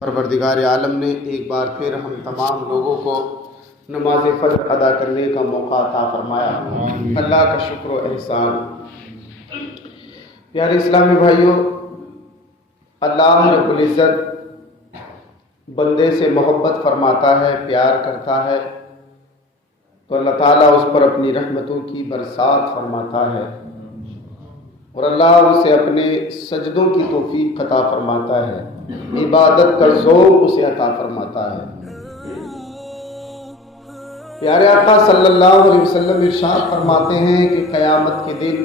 پروردگار عالم نے ایک بار پھر ہم تمام لوگوں کو نماز فجر ادا کرنے کا موقع عطا فرمایا۔ اللہ کا شکر و احسان۔ پیارے اسلامی بھائیوں، اللہ رب العزت بندے سے محبت فرماتا ہے، پیار کرتا ہے تو اللہ تعالیٰ اس پر اپنی رحمتوں کی برسات فرماتا ہے اور اللہ اسے اپنے سجدوں کی توفیق عطا فرماتا ہے، عبادت کا ذوق اسے عطا فرماتا ہے۔ پیارے آقا صلی اللہ علیہ وسلم ارشاد فرماتے ہیں کہ قیامت کے دن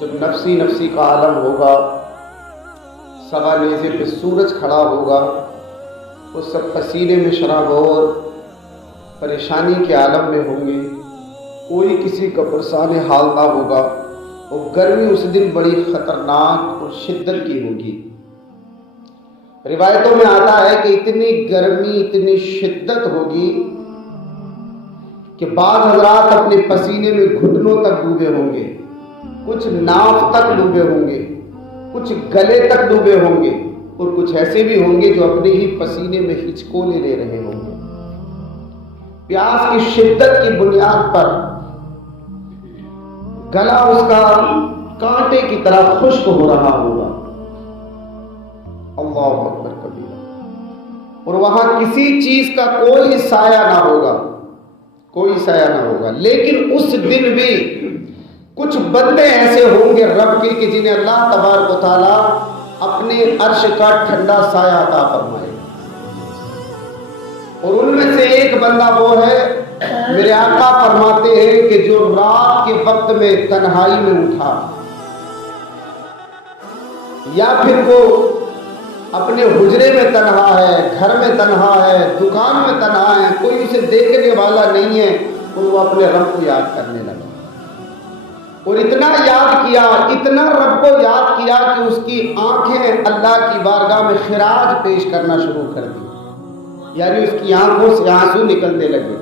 جب نفسی نفسی کا عالم ہوگا، سوا نیزے پہ سورج کھڑا ہوگا، وہ سب پسینے میں شرابور پریشانی کے عالم میں ہوں گے، کوئی کسی کا پرسان حال نہ ہوگا، اور گرمی اس دن بڑی خطرناک اور شدت کی ہوگی۔ روایتوں میں آتا ہے کہ اتنی گرمی، اتنی شدت ہوگی کہ بعض حضرات اپنے پسینے میں گھٹنوں تک ڈوبے ہوں گے، کچھ ناف تک ڈوبے ہوں گے، کچھ گلے تک ڈوبے ہوں گے، اور کچھ ایسے بھی ہوں گے جو اپنے ہی پسینے میں ہچکولے لے رہے ہوں گے۔ پیاس کی شدت کی بنیاد پر گلا اس کا کانٹے کی طرح خشک ہو رہا ہوگا۔ اللہ اکبر کبیرہ۔ اور وہاں کسی چیز کا کوئی سایہ نہ ہوگا، کوئی سایہ نہ ہوگا۔ لیکن اس دن بھی کچھ بندے ایسے ہوں گے رب کے کہ جنہیں اللہ تبارک و تعالیٰ اپنے عرش کا ٹھنڈا سایہ عطا فرمائے، اور ان میں سے ایک بندہ وہ ہے، میرے آقا فرماتے ہیں کہ جو رات کے وقت میں تنہائی میں اٹھا، یا پھر وہ اپنے حجرے میں تنہا ہے، گھر میں تنہا ہے، دکان میں تنہا ہے، کوئی اسے دیکھنے والا نہیں ہے، اور وہ اپنے رب کو یاد کرنے لگا، اور اتنا یاد کیا، اتنا رب کو یاد کیا کہ اس کی آنکھیں اللہ کی بارگاہ میں خراج پیش کرنا شروع کر دی، یعنی اس کی آنکھوں سے آنسو نکلنے لگے۔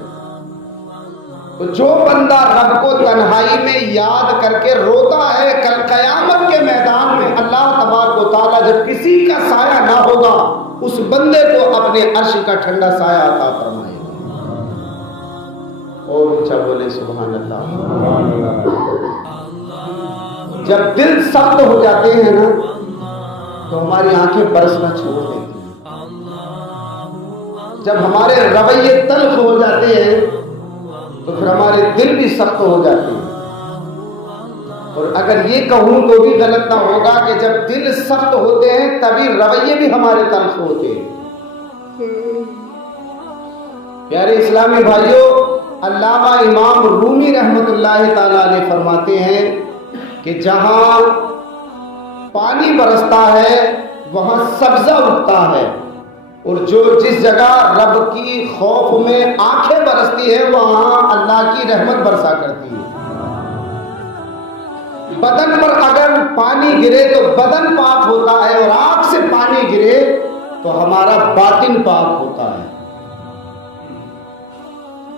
تو جو بندہ رب کو تنہائی میں یاد کر کے روتا ہے، کل قیامت کے میدان میں اللہ تبارک و تعالیٰ جب کسی کا سایہ نہ ہوگا، اس بندے کو اپنے عرش کا ٹھنڈا سایہ عطا فرمائے گا۔ اور اونچا بولے سبحان اللہ۔ جب دل سخت ہو جاتے ہیں نا تو ہماری آنکھیں برسنا چھوڑ دیتی ہیں، جب ہمارے رویے تلخ ہو جاتے ہیں تو پھر ہمارے دل بھی سخت ہو جاتے ہیں، اور اگر یہ کہوں تو بھی غلط نہ ہوگا کہ جب دل سخت ہوتے ہیں تبھی رویے بھی ہمارے تلخ ہوتے ہیں۔ پیارے اسلامی بھائیوں، علامہ امام رومی رحمۃ اللہ تعالی علیہ فرماتے ہیں کہ جہاں پانی برستا ہے وہاں سبزہ اگتا ہے، اور جو جس جگہ رب کی خوف میں آنکھیں برستی ہے وہاں اللہ کی رحمت برسا کرتی ہے۔ بدن پر اگر پانی گرے تو بدن پاک ہوتا ہے، اور آنکھ سے پانی گرے تو ہمارا باطن پاک ہوتا ہے۔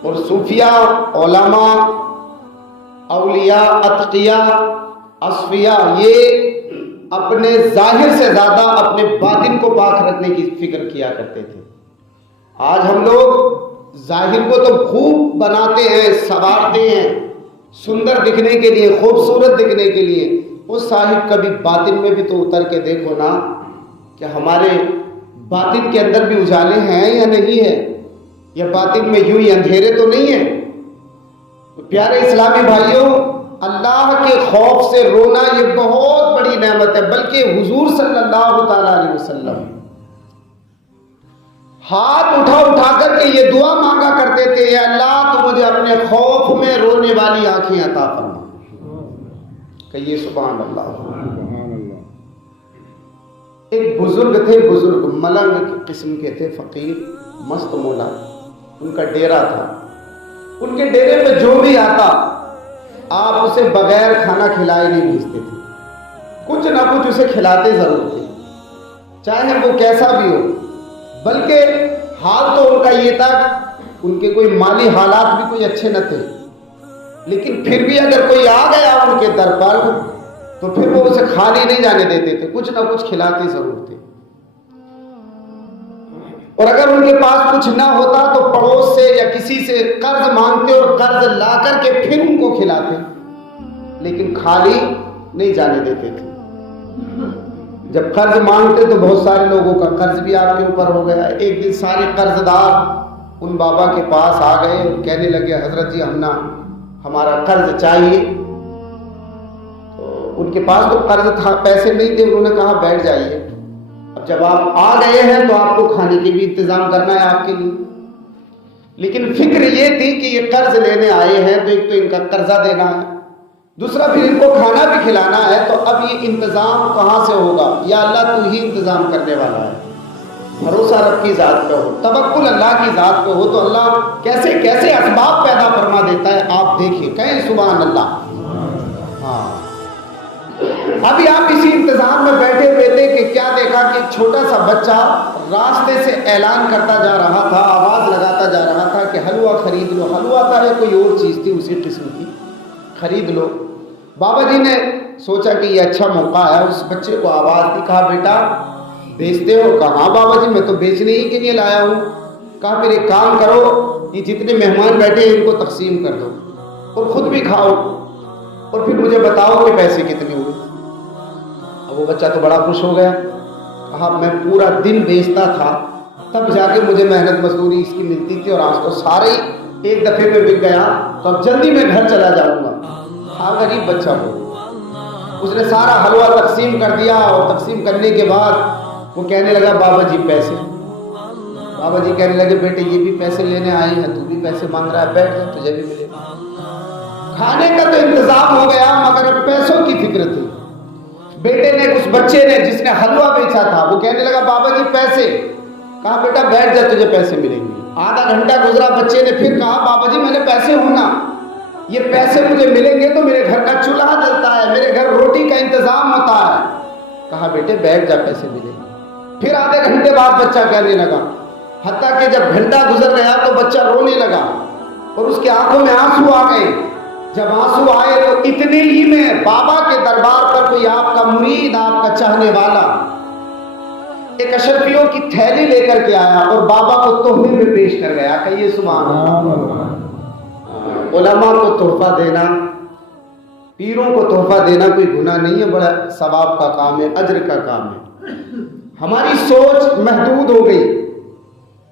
اور صوفیاء، علماء، اولیاء، اتقیاء، اصفیاء، یہ اپنے ظاہر سے زیادہ اپنے باطن کو پاک رکھنے کی فکر کیا کرتے تھے۔ آج ہم لوگ ظاہر کو تو خوب بناتے ہیں، سنوارتے ہیں، سندر دکھنے کے لیے، خوبصورت دکھنے کے لیے۔ اس صاحب کبھی باطن میں بھی تو اتر کے دیکھو نا کہ ہمارے باطن کے اندر بھی اجالے ہیں یا نہیں ہے، یا باطن میں یوں ہی اندھیرے تو نہیں ہیں۔ پیارے اسلامی بھائیوں، اللہ کے خوف سے رونا یہ بہت بڑی نعمت ہے، بلکہ حضور صلی اللہ تعالی علیہ وسلم ہاتھ اٹھا اٹھا کر کے یہ دعا مانگا کرتے تھے، اے اللہ تو مجھے اپنے خوف میں رونے والی آنکھیں عطا فرما۔ کہیے سبحان اللہ۔ ایک بزرگ تھے، بزرگ ملنگ قسم کے تھے، فقیر، مست مولا، ان کا ڈیرا تھا۔ ان کے ڈیرے پہ جو بھی آتا آپ اسے بغیر کھانا کھلائے نہیں بھیجتے تھے، کچھ نہ کچھ اسے کھلاتے ضرور تھے، چاہے وہ کیسا بھی ہو۔ بلکہ حال تو ان کا یہ تھا، ان کے کوئی مالی حالات بھی کوئی اچھے نہ تھے، لیکن پھر بھی اگر کوئی آ گیا ان کے در پر تو پھر وہ اسے خالی نہیں جانے دیتے تھے، کچھ نہ کچھ کھلاتے ضرور تھے۔ اور اگر ان کے پاس کچھ نہ ہوتا تو پڑوس سے یا کسی سے قرض مانگتے اور قرض لا کر کے پھر ان کو کھلاتے، لیکن خالی نہیں جانے دیتے تھے۔ جب قرض مانگتے تو بہت سارے لوگوں کا قرض بھی آپ کے اوپر ہو گیا۔ ایک دن سارے قرض دار ان بابا کے پاس آ گئے اور کہنے لگے حضرت جی ہمارا قرض چاہیے۔ تو ان کے پاس تو قرض تھا، پیسے نہیں تھے، انہوں نے کہا بیٹھ جائیے، اب جب آپ آ گئے ہیں تو آپ کو کھانے کی بھی انتظام کرنا ہے آپ کے لیے۔ لیکن فکر یہ تھی کہ یہ قرض لینے آئے ہیں تو ایک تو ان کا قرضہ دینا ہے، دوسرا پھر ان کو کھانا بھی کھلانا ہے، تو اب یہ انتظام کہاں سے ہوگا؟ یا اللہ تو ہی انتظام کرنے والا ہے۔ بھروسہ رب کی ذات پہ ہو، توکل اللہ کی ذات پہ ہو تو اللہ کیسے کیسے اسباب پیدا فرما دیتا ہے آپ دیکھیں، کہیں سبحان اللہ۔ ہاں ابھی آپ اسی انتظام میں بیٹھے ہوئے تھے کہ کیا دیکھا کہ ایک چھوٹا سا بچہ راستے سے اعلان کرتا جا رہا تھا، آواز لگاتا جا رہا تھا کہ حلوہ خرید لو۔ حلوہ تھا یا کوئی اور چیز تھی اسی قسم کی، خرید لو۔ بابا جی نے سوچا کہ یہ اچھا موقع ہے، اس بچے کو آواز دی، کہا بیٹا بیچتے ہو؟ کہا ہاں بابا جی میں تو بیچنے ہی کے لیے لایا ہوں۔ کہا پھر ایک کام کرو، یہ جتنے مہمان بیٹھے ہیں ان کو تقسیم کر دو اور خود بھی کھاؤ، اور پھر مجھے بتاؤ کہ پیسے کتنے ہوئے۔ اب وہ بچہ تو بڑا خوش ہو گیا، کہا میں پورا دن بیچتا تھا تب جا کے مجھے محنت مزدوری اس کی ملتی تھی، اور آج تو سارے ایک دفعے میں بک گیا، تو اب جلدی میں گھر چلا جاؤں گا۔ ہاں غریب بچہ ہو، اس نے سارا حلوہ تقسیم کر دیا، اور تقسیم کرنے کے بعد وہ کہنے لگا بابا جی پیسے۔ بابا جی کہنے لگے بیٹے یہ بھی پیسے لینے آئے ہیں، تو بھی پیسے مانگ رہا ہے، بیٹھ جا تجھے بھی ملے گا۔ کھانے کا تو انتظام ہو گیا مگر اب پیسوں کی فکر تھی۔ بیٹے نے، اس بچے نے جس نے حلوہ بیچا تھا، وہ کہنے لگا بابا جی پیسے۔ کہا بیٹا بیٹھ جا تجھے پیسے ملیں گے۔ آدھا گھنٹہ گزرا، بچے نے پھر کہا بابا جی میں نے پیسے ہونا، یہ پیسے مجھے ملیں گے تو میرے گھر کا چولہا جلتا ہے، میرے گھر روٹی کا انتظام ہوتا ہے۔ کہا بیٹے بیٹھ جا پیسے ملیں گے۔ پھر آدھے گھنٹے بعد بچہ کہنے لگا، حتیٰ کہ جب گھنٹہ گزر گیا تو بچہ رونے لگا اور اس کے آنکھوں میں آنسو آ گئے۔ جب آنسو آئے تو اتنے ہی میں بابا کے دربار پر کوئی آپ کا مرید، آپ کا چاہنے والا ایک اشرفیوں کی تھیلی لے کر کے آیا اور بابا کو تحفے میں پیش کر گیا۔ کہیے سبحان اللہ۔ علماء کو تحفہ دینا، پیروں کو تحفہ دینا کوئی گناہ نہیں ہے، بڑا ثواب کا کام ہے، اجر کا کام ہے۔ ہماری سوچ محدود ہو گئی،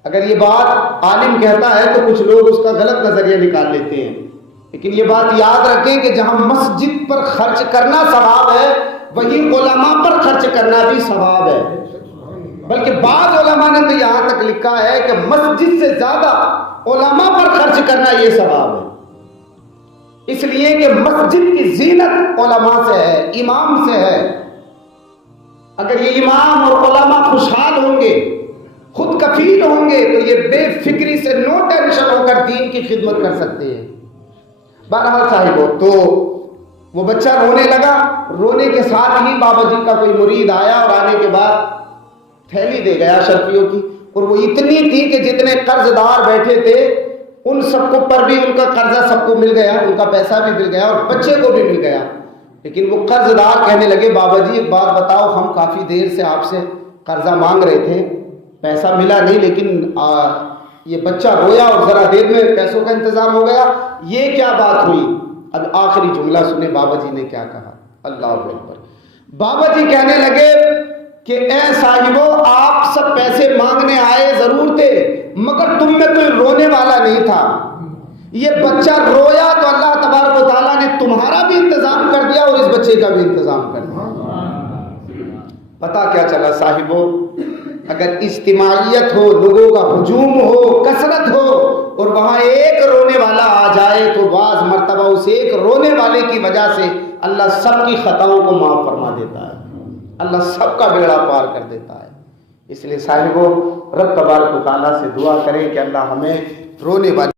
اگر یہ بات عالم کہتا ہے تو کچھ لوگ اس کا غلط نظریہ نکال لیتے ہیں، لیکن یہ بات یاد رکھیں کہ جہاں مسجد پر خرچ کرنا ثواب ہے وہی علماء پر خرچ کرنا بھی ثواب ہے۔ بلکہ بعض علماء نے تو یہاں تک لکھا ہے کہ مسجد سے زیادہ علماء پر خرچ کرنا یہ ثواب ہے، اس لیے کہ مسجد کی زینت علماء سے ہے، امام سے ہے۔ اگر یہ امام اور علماء خوشحال ہوں گے، خود کفیل ہوں گے، تو یہ بے فکری سے نو ٹینشن ہو کر دین کی خدمت کر سکتے ہیں۔ بہرحال صاحبو، تو وہ بچہ رونے لگا، رونے کے ساتھ ہی بابا جی کا کوئی مرید آیا اور آنے کے بعد تھیلی دے گیا شرفیوں کی، اور وہ اتنی تھی کہ جتنے قرض دار بیٹھے تھے ان سب کو پر بھی ان کا قرضہ سب کو مل گیا، ان کا پیسہ بھی مل گیا اور بچے کو بھی مل گیا۔ لیکن وہ قرض دار کہنے لگے بابا جی ایک بات بتاؤ، ہم کافی دیر سے آپ سے قرضہ مانگ رہے تھے، پیسہ ملا نہیں، لیکن یہ بچہ رویا اور ذرا دیر میں پیسوں کا انتظام ہو گیا، یہ کیا بات ہوئی؟ اب آخری جملہ سنیں بابا جی نے کیا کہا، اللہ اکبر۔ بابا جی کہنے لگے کہ اے صاحبو، آپ سب پیسے مانگنے آئے ضرور تھے مگر تم میں کوئی رونے والا نہیں تھا۔ یہ بچہ رویا تو اللہ تبارک و تعالیٰ نے تمہارا بھی انتظام کر دیا اور اس بچے کا بھی انتظام کر دیا۔ پتہ کیا چلا صاحبو، اگر اجتماعیت ہو، لوگوں کا ہجوم ہو، کثرت ہو اور وہاں ایک رونے والا آ جائے تو بعض مرتبہ اس ایک رونے والے کی وجہ سے اللہ سب کی خطاؤں کو معاف فرما دیتا ہے، اللہ سب کا بیڑا پار کر دیتا ہے۔ اس لیے صاحبو، رب تبارک و تعالیٰ سے دعا کریں کہ اللہ ہمیں رونے والے